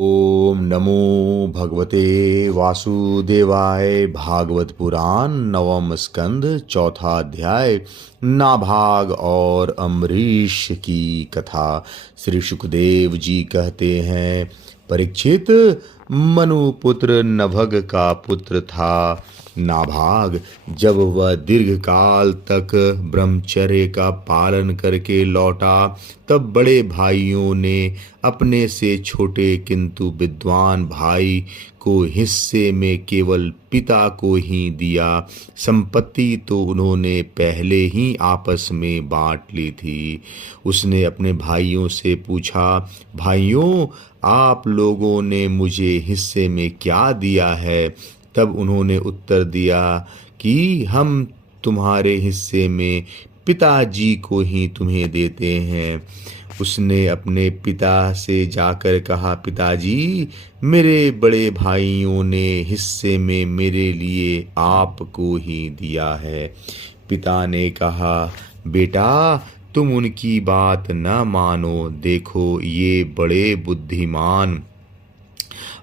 ओम नमो भगवते वासुदेवाय। भागवत पुराण नवम स्कंद चौथा अध्याय नाभाग और अम्बरीश की कथा। श्री सुखदेव जी कहते हैं, परीक्षित, मनुपुत्र नभग का पुत्र था नाभाग। जब वह दीर्घ काल तक ब्रह्मचर्य का पालन करके लौटा, तब बड़े भाइयों ने अपने से छोटे किंतु विद्वान भाई को हिस्से में केवल पिता को ही दिया। संपत्ति तो उन्होंने पहले ही आपस में बांट ली थी। उसने अपने भाइयों से पूछा, भाइयों, आप लोगों ने मुझे हिस्से में क्या दिया है? तब उन्होंने उत्तर दिया कि हम तुम्हारे हिस्से में पिताजी को ही तुम्हें देते हैं। उसने अपने पिता से जाकर कहा, पिताजी, मेरे बड़े भाइयों ने हिस्से में मेरे लिए आपको ही दिया है। पिता ने कहा, बेटा, तुम उनकी बात न मानो। देखो, ये बड़े बुद्धिमान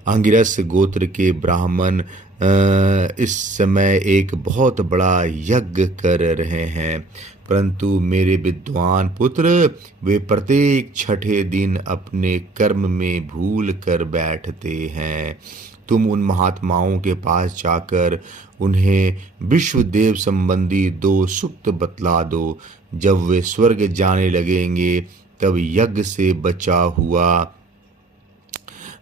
अंगिरस गोत्र के ब्राह्मण इस समय एक बहुत बड़ा यज्ञ कर रहे हैं, परंतु मेरे विद्वान पुत्र, वे प्रत्येक छठे दिन अपने कर्म में भूल कर बैठते हैं। तुम उन महात्माओं के पास जाकर उन्हें विश्वदेव संबंधी 2 सूक्त बतला दो। जब वे स्वर्ग जाने लगेंगे, तब यज्ञ से बचा हुआ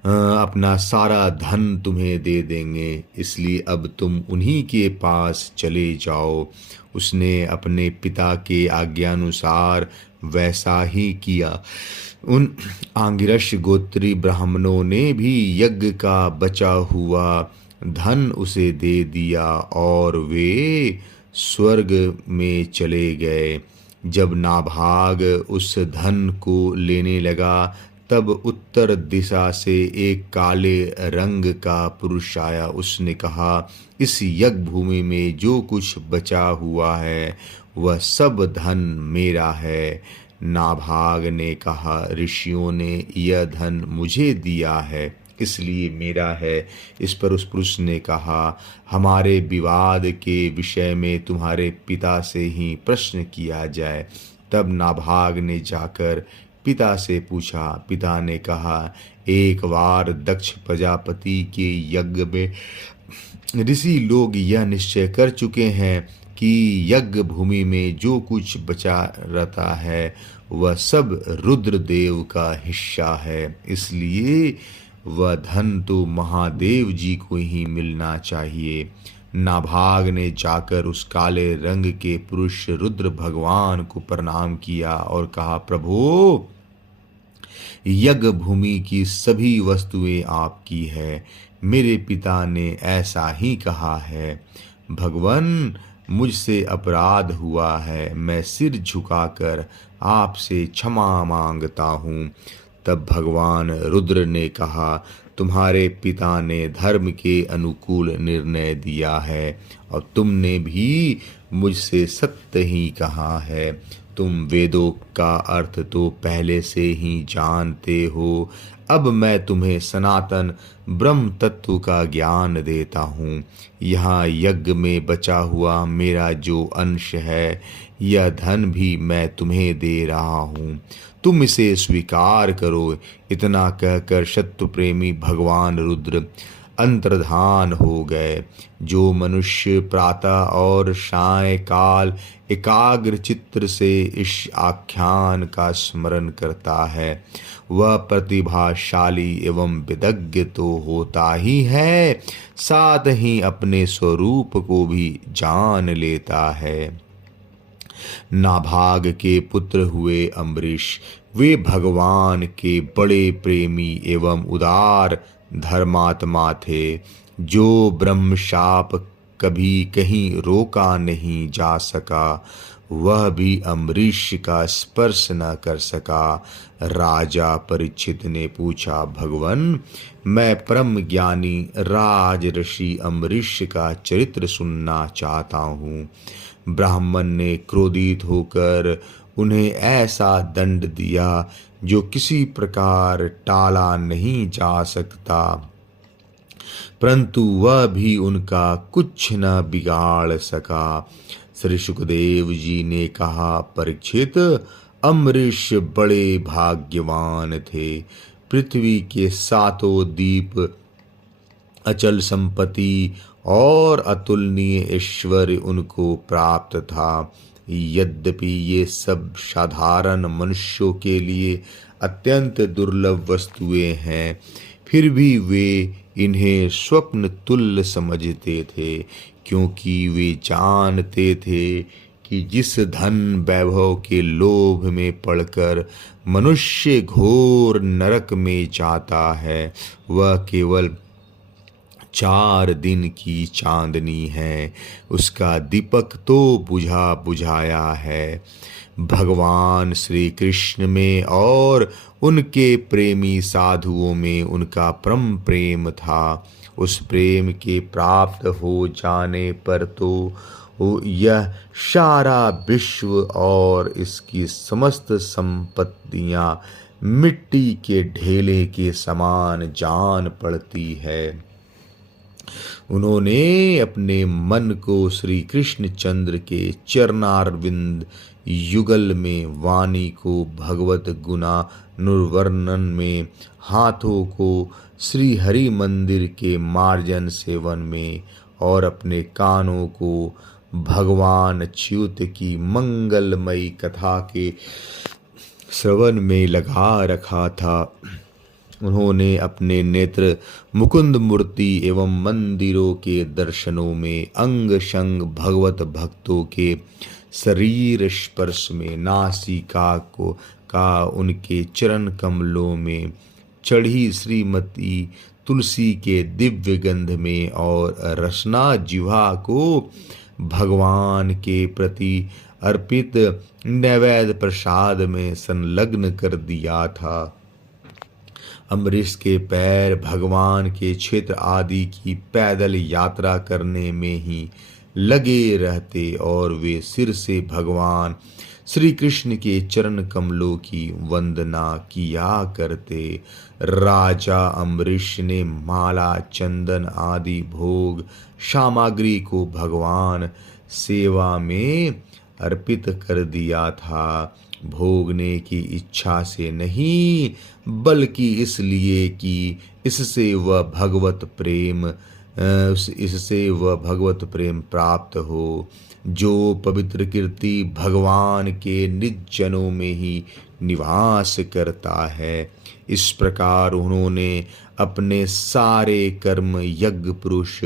अपना सारा धन तुम्हें दे देंगे। इसलिए अब तुम उन्हीं के पास चले जाओ। उसने अपने पिता के आज्ञानुसार वैसा ही किया। उन आंगिरस गोत्री ब्राह्मणों ने भी यज्ञ का बचा हुआ धन उसे दे दिया और वे स्वर्ग में चले गए। जब नाभाग उस धन को लेने लगा, तब उत्तर दिशा से एक काले रंग का पुरुष आया। उसने कहा, इस यज्ञ भूमि में जो कुछ बचा हुआ है वह सब धन मेरा है। नाभाग ने कहा, ऋषियों ने यह धन मुझे दिया है, इसलिए मेरा है। इस पर उस पुरुष ने कहा, हमारे विवाद के विषय में तुम्हारे पिता से ही प्रश्न किया जाए। तब नाभाग ने जाकर पिता से पूछा। पिता ने कहा, एक बार दक्ष प्रजापति के यज्ञ में ऋषि लोग यह निश्चय कर चुके हैं कि यज्ञ भूमि में जो कुछ बचा रहता है वह सब रुद्रदेव का हिस्सा है, इसलिए वह धन तो महादेव जी को ही मिलना चाहिए। नाभाग ने जाकर उस काले रंग के पुरुष रुद्र भगवान को प्रणाम किया और कहा, प्रभु, यज्ञ भूमि की सभी वस्तुएं आपकी है। मेरे पिता ने ऐसा ही कहा है। भगवान, मुझसे अपराध हुआ है, मैं सिर झुकाकर आपसे क्षमा मांगता हूँ। तब भगवान रुद्र ने कहा, तुम्हारे पिता ने धर्म के अनुकूल निर्णय दिया है और तुमने भी मुझसे सत्य ही कहा है। तुम वेदों का अर्थ तो पहले से ही जानते हो। अब मैं तुम्हें सनातन ब्रह्म तत्व का ज्ञान देता हूँ। यहाँ यज्ञ में बचा हुआ मेरा जो अंश है, यह धन भी मैं तुम्हें दे रहा हूँ, तुम इसे स्वीकार करो। इतना कहकर शत्रु प्रेमी भगवान रुद्र अंतर्धान हो गए। जो मनुष्य प्रातः और सायंकाल एकाग्र चित्त से इस आख्यान का स्मरण करता है, वह प्रतिभाशाली एवं विदग्ध तो होता ही है, साथ ही अपने स्वरूप को भी जान लेता है। नाभाग के पुत्र हुए अम्बरीश, वे भगवान के बड़े प्रेमी एवं उदार धर्मात्मा थे। जो ब्रह्मशाप कभी कहीं रोका नहीं जा सका, वह भी अम्बरीश का स्पर्श न कर सका। राजा परीक्षित ने पूछा, भगवन, मैं परम ज्ञानी राज ऋषि अम्बरीश का चरित्र सुनना चाहता हूँ। ब्राह्मण ने क्रोधित होकर उन्हें ऐसा दंड दिया जो किसी प्रकार टाला नहीं जा सकता, परंतु वह भी उनका कुछ न बिगाड़ सका। श्री सुखदेव जी ने कहा, परीक्षित, अम्बरीश बड़े भाग्यवान थे। पृथ्वी के सातों दीप, अचल संपत्ति और अतुलनीय ऐश्वर्य उनको प्राप्त था। यद्यपि ये सब साधारण मनुष्यों के लिए अत्यंत दुर्लभ वस्तुएं हैं, फिर भी वे इन्हें स्वप्न तुल्य समझते थे, क्योंकि वे जानते थे कि जिस धन वैभव के लोभ में पड़कर मनुष्य घोर नरक में जाता है, वह केवल 4 दिन की चांदनी है, उसका दीपक तो बुझा बुझाया है। भगवान श्री कृष्ण में और उनके प्रेमी साधुओं में उनका परम प्रेम था। उस प्रेम के प्राप्त हो जाने पर तो यह सारा विश्व और इसकी समस्त संपत्तियां मिट्टी के ढेले के समान जान पड़ती है। उन्होंने अपने मन को श्री कृष्ण चंद्र के चरणारविंद युगल में, वाणी को भगवत गुना नुर्वर्णन में, हाथों को श्री हरि मंदिर के मार्जन सेवन में और अपने कानों को भगवान अच्युत की मंगलमयी कथा के श्रवण में लगा रखा था। उन्होंने अपने नेत्र मुकुंद मूर्ति एवं मंदिरों के दर्शनों में, अंग संग भगवत भक्तों के शरीर स्पर्श में, नासिका का उनके चरण कमलों में चढ़ी श्रीमती तुलसी के दिव्य गंध में और रसना जिह्वा को भगवान के प्रति अर्पित नैवेद्य प्रसाद में संलग्न कर दिया था। अम्बरीश के पैर भगवान के क्षेत्र आदि की पैदल यात्रा करने में ही लगे रहते और वे सिर से भगवान श्री कृष्ण के चरण कमलों की वंदना किया करते। राजा अम्बरीश ने माला, चंदन आदि भोग सामग्री को भगवान सेवा में अर्पित कर दिया था, भोगने की इच्छा से नहीं, बल्कि इसलिए कि इससे वह भगवत प्रेम प्राप्त हो। जो पवित्र कीर्ति भगवान के निज जनों में ही निवास करता है। इस प्रकार उन्होंने अपने सारे कर्म यज्ञ पुरुष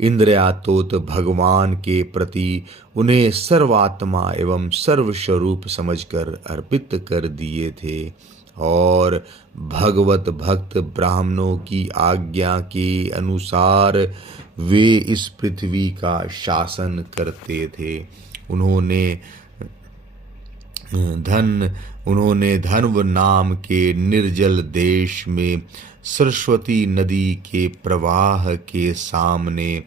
इंद्रियातोत भगवान के प्रति उन्हें सर्वात्मा एवं सर्वस्वरूप समझकर अर्पित कर दिए थे और भगवत भक्त ब्राह्मणों की आज्ञा के अनुसार वे इस पृथ्वी का शासन करते थे। उन्होंने धन्व नाम के निर्जल देश में सरस्वती नदी के प्रवाह के सामने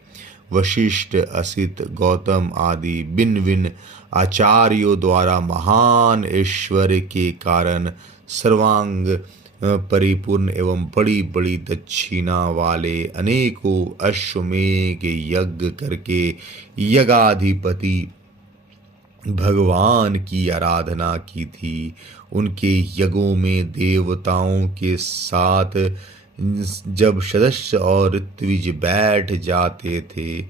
वशिष्ठ, असित, गौतम आदि भिन्न भिन्न आचार्यों द्वारा महान ऐश्वर्य के कारण सर्वांग परिपूर्ण एवं बड़ी बड़ी दक्षिणा वाले अनेकों अश्वमेघ यज्ञ करके यज्ञाधिपति भगवान की आराधना की थी। उनके यज्ञों में देवताओं के साथ जब सदस्य और ऋत्विज बैठ जाते थे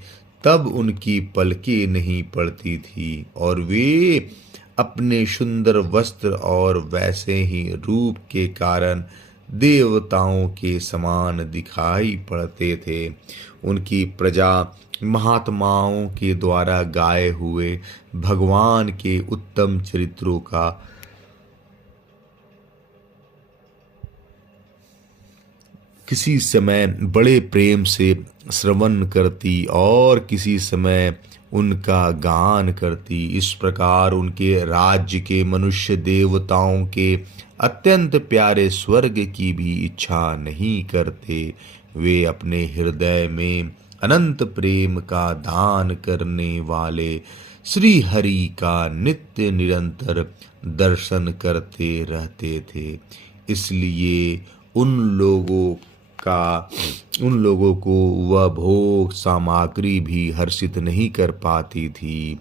तब उनकी पलकें नहीं पड़ती थी और वे अपने सुंदर वस्त्र और वैसे ही रूप के कारण देवताओं के समान दिखाई पड़ते थे। उनकी प्रजा महात्माओं के द्वारा गाए हुए भगवान के उत्तम चरित्रों का किसी समय बड़े प्रेम से श्रवण करती और किसी समय उनका गान करती। इस प्रकार उनके राज्य के मनुष्य देवताओं के अत्यंत प्यारे स्वर्ग की भी इच्छा नहीं करते। वे अपने हृदय में अनंत प्रेम का दान करने वाले श्री हरि का नित्य निरंतर दर्शन करते रहते थे। इसलिए उन लोगों को वह भोग सामग्री भी हर्षित नहीं कर पाती थी,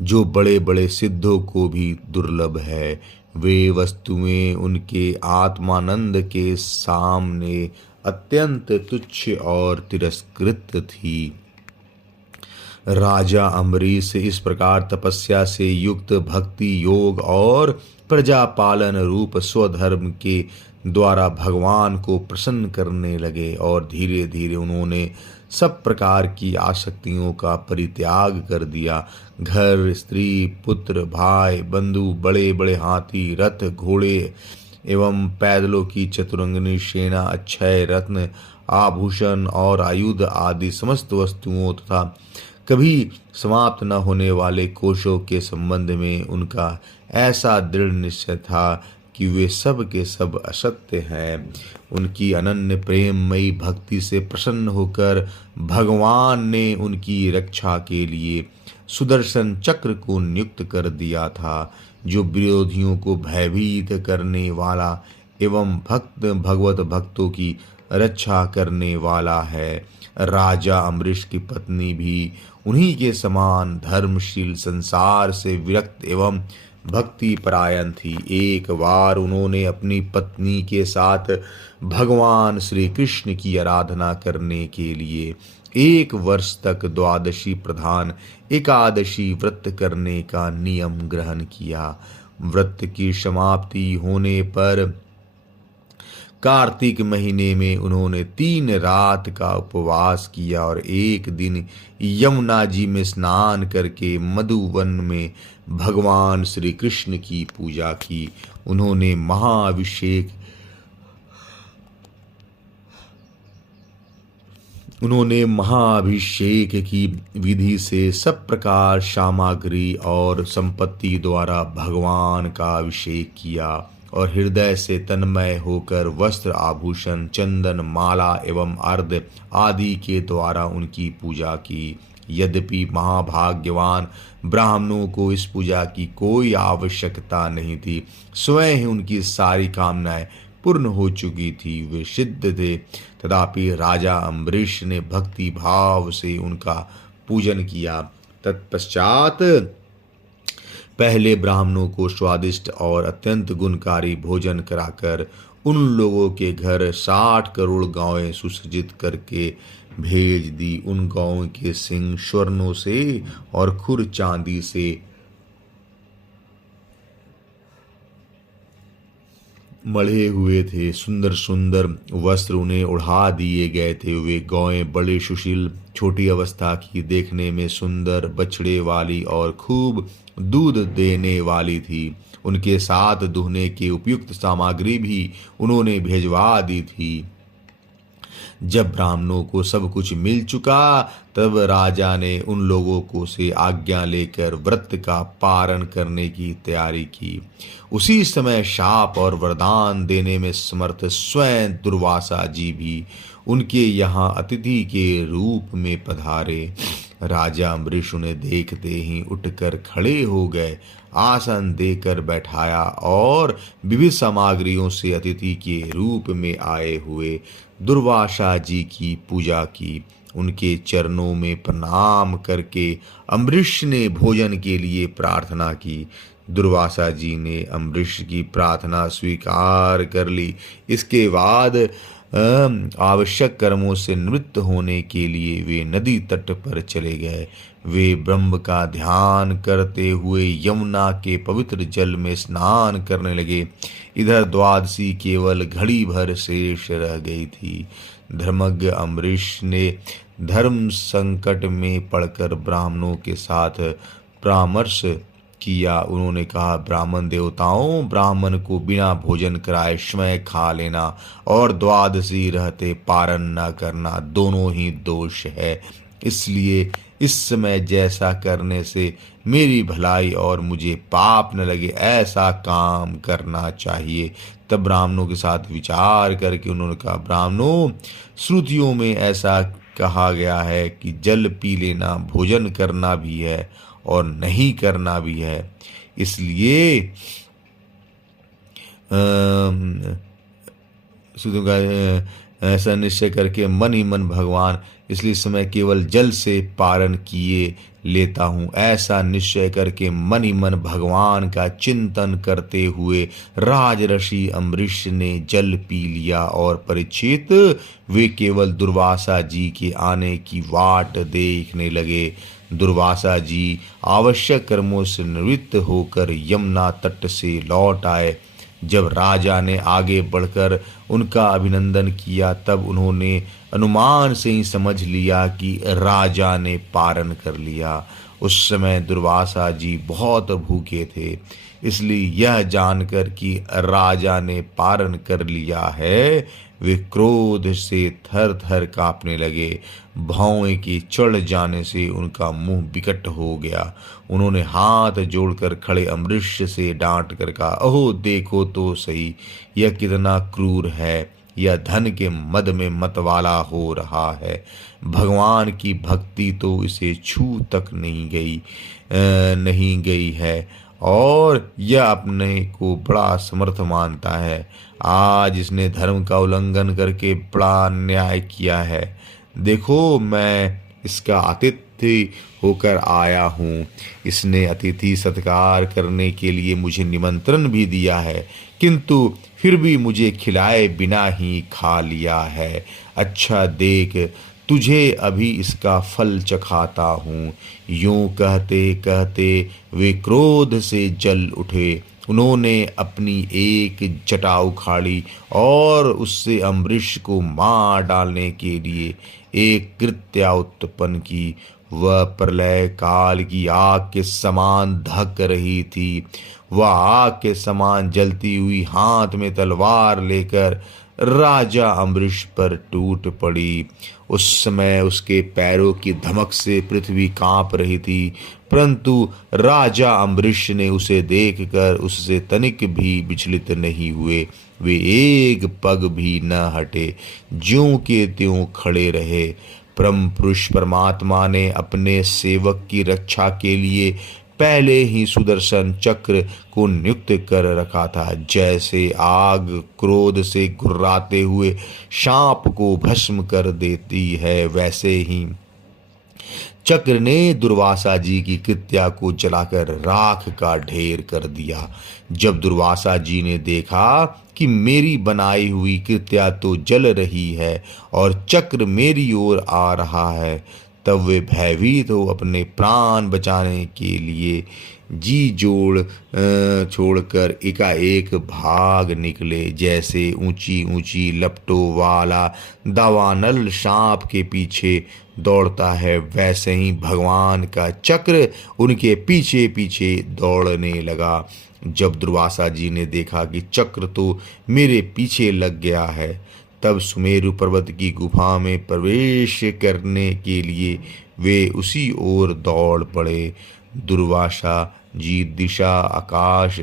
जो बड़े बड़े सिद्धों को भी दुर्लभ है। वे वस्तुएं उनके आत्मानंद के सामने अत्यंत तुच्छ और तिरस्कृत थी। राजा अम्बरीश इस प्रकार तपस्या से युक्त भक्ति योग और प्रजापालन रूप स्वधर्म के द्वारा भगवान को प्रसन्न करने लगे, और धीरे धीरे उन्होंने सब प्रकार की आसक्तियों का परित्याग कर दिया। घर, स्त्री, पुत्र, भाई, बंधु, बड़े बड़े हाथी, रथ, घोड़े एवं पैदलों की चतुरंगिनी सेना, अक्षय रत्न, आभूषण और आयुध आदि समस्त वस्तुओं तथा कभी समाप्त न होने वाले कोशों के संबंध में उनका ऐसा दृढ़ निश्चय था कि वे सब के सब असत्य हैं। उनकी अनन्य प्रेममयी भक्ति से प्रसन्न होकर भगवान ने उनकी रक्षा के लिए सुदर्शन चक्र को नियुक्त कर दिया था, जो विरोधियों को भयभीत करने वाला एवं भगवत भक्तों की रक्षा करने वाला है। राजा अम्बरीश की पत्नी भी उन्हीं के समान धर्मशील, संसार से विरक्त एवं भक्ति परायण थी। एक बार उन्होंने अपनी पत्नी के साथ भगवान श्री कृष्ण की आराधना करने के लिए 1 वर्ष तक द्वादशी प्रधान एकादशी व्रत करने का नियम ग्रहण किया। व्रत की समाप्ति होने पर कार्तिक महीने में उन्होंने 3 रात का उपवास किया और एक दिन यमुना जी में स्नान करके मधुवन में भगवान श्री कृष्ण की पूजा की। उन्होंने महाअभिषेक की विधि से सब प्रकार सामग्री और संपत्ति द्वारा भगवान का अभिषेक किया और हृदय से तन्मय होकर वस्त्र, आभूषण, चंदन, माला एवं अर्घ्य आदि के द्वारा उनकी पूजा की। यद्यपि महाभाग्यवान ब्राह्मणों को इस पूजा की कोई आवश्यकता नहीं थी, स्वयं ही उनकी सारी कामनाएं पूर्ण हो चुकी थी, वे सिद्ध थे, तथापि राजा अम्बरीश ने भक्ति भाव से उनका पूजन किया। तत्पश्चात पहले ब्राह्मणों को स्वादिष्ट और अत्यंत गुणकारी भोजन कराकर उन लोगों के घर 60 करोड़ गायें सुसज्जित करके भेज दी। उन गायों के सिंग स्वर्णों से और खुर चांदी से मढ़े हुए थे। सुंदर सुंदर वस्त्र उन्हें उड़ा दिए गए थे। वे गायें बड़े सुशील, छोटी अवस्था की, देखने में सुंदर, बछड़े वाली और खूब दूध देने वाली थी। उनके साथ दुहने की उपयुक्त सामग्री भी उन्होंने भेजवा दी थी। जब ब्राह्मणों को सब कुछ मिल चुका, तब राजा ने उन लोगों को से आज्ञा लेकर व्रत का पारण करने की तैयारी की। उसी समय शाप और वरदान देने में समर्थ स्वयं दुर्वासा जी भी उनके यहाँ अतिथि के रूप में पधारे। राजा अम्बरीश उन्हें देखते ही उठकर खड़े हो गए, आसन देकर बैठाया और विविध सामग्रियों से अतिथि के रूप में आए हुए दुर्वासा जी की पूजा की। उनके चरणों में प्रणाम करके अम्बरीश ने भोजन के लिए प्रार्थना की। दुर्वासा जी ने अम्बरीश की प्रार्थना स्वीकार कर ली। इसके बाद आवश्यक कर्मों से निवृत्त होने के लिए वे नदी तट पर चले गए। वे ब्रह्म का ध्यान करते हुए यमुना के पवित्र जल में स्नान करने लगे। इधर द्वादशी केवल घड़ी भर शेष रह गई थी। धर्मज्ञ अम्बरीश ने धर्म संकट में पड़कर ब्राह्मणों के साथ परामर्श किया। उन्होंने कहा, ब्राह्मण देवताओं, ब्राह्मण को बिना भोजन कराए स्वयं खा लेना और द्वादशी रहते पारण न करना दोनों ही दोष है। इसलिए इस समय जैसा करने से मेरी भलाई और मुझे पाप न लगे, ऐसा काम करना चाहिए। तब ब्राह्मणों के साथ विचार करके उन्होंने कहा, ब्राह्मणों, श्रुतियों में ऐसा कहा गया है कि जल पी लेना भोजन करना भी है और नहीं करना भी है। इसलिए शुद्ध का ऐसा निश्चय करके मन ही मन भगवान, इसलिए समय केवल जल से पारण किए लेता हूँ। ऐसा निश्चय करके मन ही मन भगवान का चिंतन करते हुए राजऋषि अम्बरीश ने जल पी लिया और परीक्षित वे केवल दुर्वासा जी के आने की वाट देखने लगे। दुर्वासा जी आवश्यक कर्मों से निवृत्त होकर यमुना तट से लौट आए। जब राजा ने आगे बढ़कर उनका अभिनंदन किया तब उन्होंने अनुमान से ही समझ लिया कि राजा ने पारण कर लिया। उस समय दुर्वासा जी बहुत भूखे थे, इसलिए यह जानकर कि राजा ने पारण कर लिया है वे क्रोध से थर थर कांपने लगे। भौएं के चढ़ जाने से उनका मुंह विकट हो गया। उन्होंने हाथ जोड़कर खड़े अम्बरीश से डांट कर कहा, अहो देखो तो सही, यह कितना क्रूर है, यह धन के मद में मतवाला हो रहा है। भगवान की भक्ति तो इसे छू तक नहीं गई है और यह अपने को बड़ा समर्थ मानता है। आज इसने धर्म का उल्लंघन करके बड़ा अन्याय किया है। देखो मैं इसका अतिथि होकर आया हूँ। इसने अतिथि सत्कार करने के लिए मुझे निमंत्रण भी दिया है, किंतु फिर भी मुझे खिलाए बिना ही खा लिया है। अच्छा देख, तुझे अभी इसका फल चखाता हूँ। यूं कहते कहते वे क्रोध से जल उठे। उन्होंने अपनी एक जटा उखाड़ी और उससे अम्बरीश को मार डालने के लिए एक कृत्या उत्पन्न की। वह प्रलय काल की आग के समान धक रही थी। वह आग के समान जलती हुई हाथ में तलवार लेकर राजा अम्बरीश पर टूट पड़ी। उस समय उसके पैरों की धमक से पृथ्वी कांप रही थी, परंतु राजा अम्बरीश ने उसे देखकर उससे तनिक भी विचलित नहीं हुए। वे एक पग भी न हटे, ज्यों के त्यों खड़े रहे। परम पुरुष परमात्मा ने अपने सेवक की रक्षा के लिए पहले ही सुदर्शन चक्र को नियुक्त कर रखा था। जैसे आग क्रोध से घुर्राते हुए सांप को भस्म कर देती है, वैसे ही चक्र ने दुर्वासा जी की कृत्या को जलाकर राख का ढेर कर दिया। जब दुर्वासा जी ने देखा कि मेरी बनाई हुई कृत्या तो जल रही है और चक्र मेरी ओर आ रहा है, तब वे भयभीत हो अपने प्राण बचाने के लिए जी छोड़कर एकाएक भाग निकले। जैसे ऊंची ऊंची लपटों वाला दावानल सांप के पीछे दौड़ता है, वैसे ही भगवान का चक्र उनके पीछे पीछे दौड़ने लगा। जब दुर्वासा जी ने देखा कि चक्र तो मेरे पीछे लग गया है, तब सुमेरु पर्वत की गुफा में प्रवेश करने के लिए वे उसी ओर दौड़ पड़े। दुर्वासा जी दिशा, आकाश,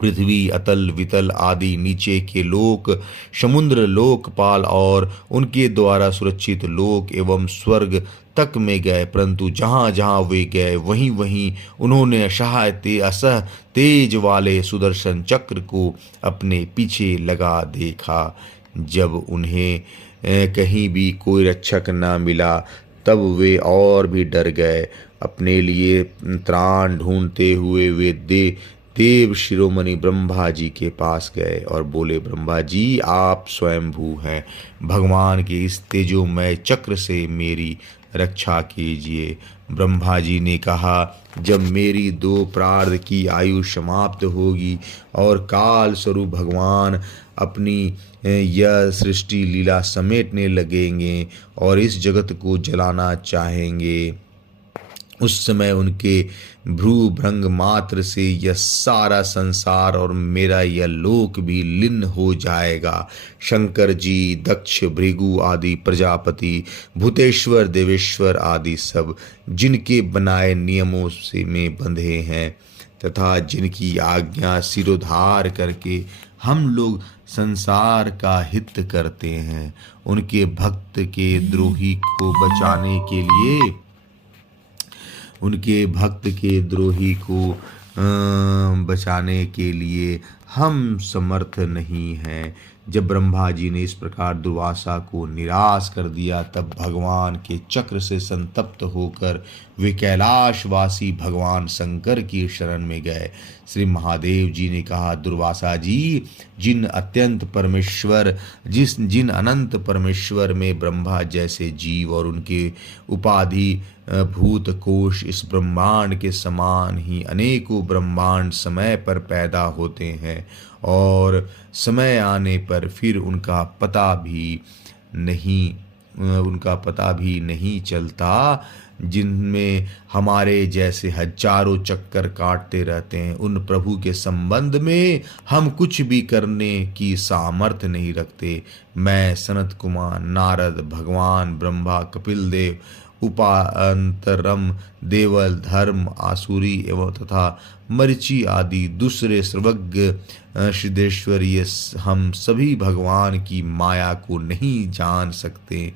पृथ्वी, अतल वितल आदि नीचे के लोक, समुद्र, लोकपाल और उनके द्वारा सुरक्षित लोक एवं स्वर्ग तक में गए, परंतु जहाँ जहाँ वे गए वहीं वहीं उन्होंने असह तेज वाले सुदर्शन चक्र को अपने पीछे लगा देखा। जब उन्हें कहीं भी कोई रक्षक न मिला तब वे और भी डर गए। अपने लिए त्राण ढूंढते हुए वे देव शिरोमणि ब्रह्मा जी के पास गए और बोले, ब्रह्मा जी आप स्वयंभू हैं, भगवान के इस तेजोमय चक्र से मेरी रक्षा कीजिए। ब्रह्मा जी ने कहा, जब मेरी 2 प्रार्ध की आयु समाप्त होगी और काल स्वरूप भगवान अपनी यह सृष्टि लीला समेटने लगेंगे और इस जगत को जलाना चाहेंगे, उस समय उनके भ्रू भृंग मात्र से यह सारा संसार और मेरा यह लोक भी लीन हो जाएगा। शंकर जी, दक्ष, भृगु आदि प्रजापति, भूतेश्वर, देवेश्वर आदि सब जिनके बनाए नियमों से में बंधे हैं तथा जिनकी आज्ञा सिरोधार करके हम लोग संसार का हित करते हैं। उनके भक्त के द्रोही को बचाने के लिए, उनके भक्त के द्रोही को बचाने के लिए हम समर्थ नहीं हैं। जब ब्रह्मा जी ने इस प्रकार दुर्वासा को निराश कर दिया, तब भगवान के चक्र से संतप्त होकर वे कैलाशवासी भगवान शंकर की शरण में गए। श्री महादेव जी ने कहा, दुर्वासा जी, जिन अनंत परमेश्वर में ब्रह्मा जैसे जीव और उनके उपाधि भूत कोश इस ब्रह्मांड के समान ही अनेकों ब्रह्मांड समय पर पैदा होते हैं और समय आने पर फिर उनका पता भी नहीं चलता, जिनमें हमारे जैसे हजारों चक्कर काटते रहते हैं, उन प्रभु के संबंध में हम कुछ भी करने की सामर्थ्य नहीं रखते। मैं, सनत कुमार, नारद, भगवान ब्रह्मा, कपिल देव, उपांतरम, देवल, धर्म, आसुरी एवं तथा मरीचि आदि दूसरे सर्वज्ञ सिद्धेश्वर, ये हम सभी भगवान की माया को नहीं जान सकते,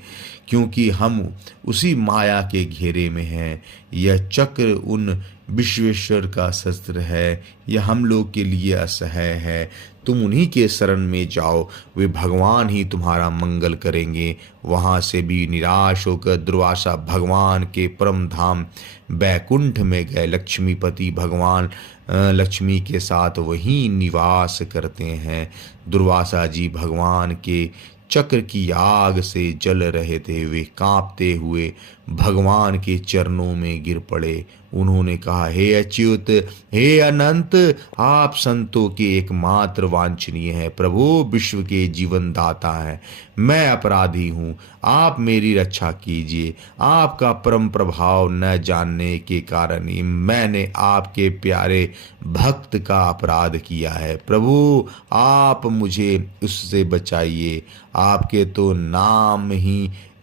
क्योंकि हम उसी माया के घेरे में हैं। यह चक्र उन विश्वेश्वर का शस्त्र है, यह हम लोग के लिए असह्य है। तुम उन्हीं के शरण में जाओ, वे भगवान ही तुम्हारा मंगल करेंगे। वहाँ से भी निराश होकर दुर्वासा भगवान के परम धाम बैकुंठ में गए। लक्ष्मीपति भगवान लक्ष्मी के साथ वहीं निवास करते हैं। दुर्वासा जी भगवान के चक्र की आग से जल रहे थे। वे कांपते हुए भगवान के चरणों में गिर पड़े। उन्होंने कहा, हे अच्युत, हे अनंत, आप संतों के एकमात्र वांछनीय हैं। प्रभु विश्व के जीवन दाता हैं। मैं अपराधी हूँ, आप मेरी रक्षा कीजिए। आपका परम प्रभाव न जानने के कारण ही मैंने आपके प्यारे भक्त का अपराध किया है। प्रभु, आप मुझे उससे बचाइए। आपके तो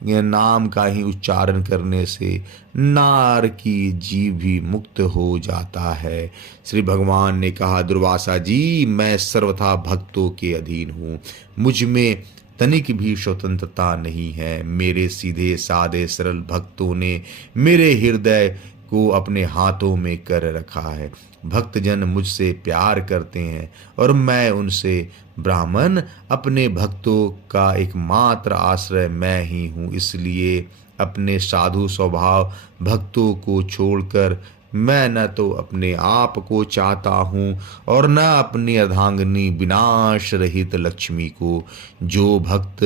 नाम का ही उच्चारण करने से नार की जीव भी मुक्त हो जाता है। श्री भगवान ने कहा, दुर्वासा जी, मैं सर्वथा भक्तों के अधीन हूँ। मुझ में तनिक भी स्वतंत्रता नहीं है। मेरे सीधे साधे सरल भक्तों ने मेरे हृदय को अपने हाथों में कर रखा है। भक्तजन मुझसे प्यार करते हैं और मैं उनसे। ब्राह्मण, अपने भक्तों का एकमात्र आश्रय मैं ही हूँ, इसलिए अपने साधु स्वभाव भक्तों को छोड़कर मैं न तो अपने आप को चाहता हूँ और न अपनी अर्धांगिनी विनाश रहित लक्ष्मी को। जो भक्त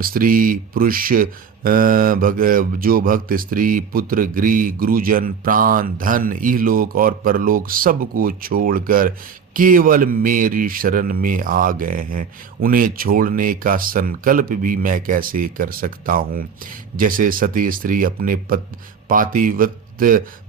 स्त्री पुत्र गृह गुरुजन प्राण धन इहलोक और परलोक सबको छोड़कर केवल मेरी शरण में आ गए हैं, उन्हें छोड़ने का संकल्प भी मैं कैसे कर सकता हूँ। जैसे सती स्त्री अपने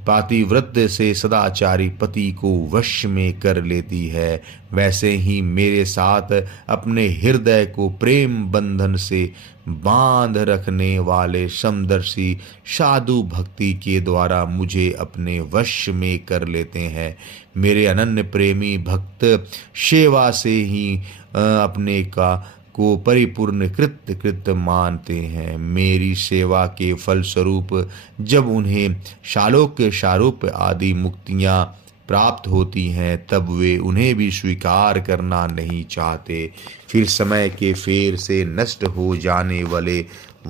पातिव्रत से सदाचारी पति को वश में कर लेती है, वैसे ही मेरे साथ अपने हृदय को प्रेम बंधन से बांध रखने वाले समदर्शी साधु भक्ति के द्वारा मुझे अपने वश में कर लेते हैं। मेरे अनन्य प्रेमी भक्त सेवा से ही अपने को परिपूर्ण कृत मानते हैं। मेरी सेवा के फलस्वरूप जब उन्हें शालोक्य शारूप आदि मुक्तियाँ प्राप्त होती हैं, तब वे उन्हें भी स्वीकार करना नहीं चाहते। फिर समय के फेर से नष्ट हो जाने वाले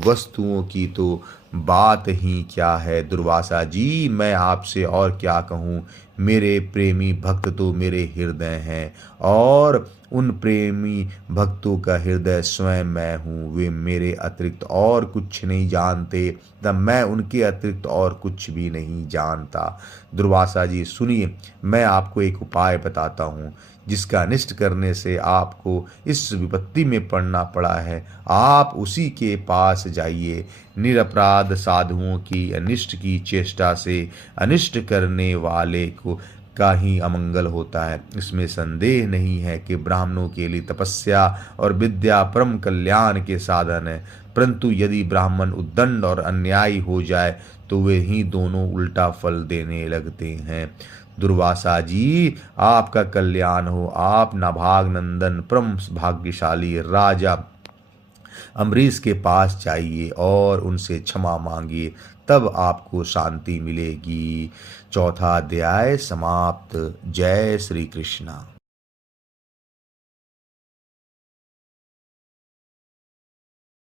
वस्तुओं की तो बात ही क्या है। दुर्वासा जी, मैं आपसे और क्या कहूँ। मेरे प्रेमी भक्त तो मेरे हृदय हैं और उन प्रेमी भक्तों का हृदय स्वयं मैं हूँ। वे मेरे अतिरिक्त और कुछ नहीं जानते, तब मैं उनके अतिरिक्त और कुछ भी नहीं जानता। दुर्वासा जी सुनिए, मैं आपको एक उपाय बताता हूँ जिसका अनिष्ट करने से आपको इस विपत्ति में पड़ना पड़ा है। आप उसी के पास जाइए। निरपराध साधुओं की अनिष्ट की चेष्टा से अनिष्ट करने वाले का ही अमंगल होता है। इसमें संदेह नहीं है कि ब्राह्मणों के लिए तपस्या और विद्या परम कल्याण के साधन है, परंतु यदि ब्राह्मण उद्दंड और अन्यायी हो जाए तो वे ही दोनों उल्टा फल देने लगते हैं। दुर्वासा जी, आपका कल्याण हो। आप नाभाग नंदन परम भाग्यशाली राजा अम्बरीश के पास जाइए और उनसे क्षमा मांगिए, तब आपको शांति मिलेगी। चौथा अध्याय समाप्त। जय श्री कृष्णा।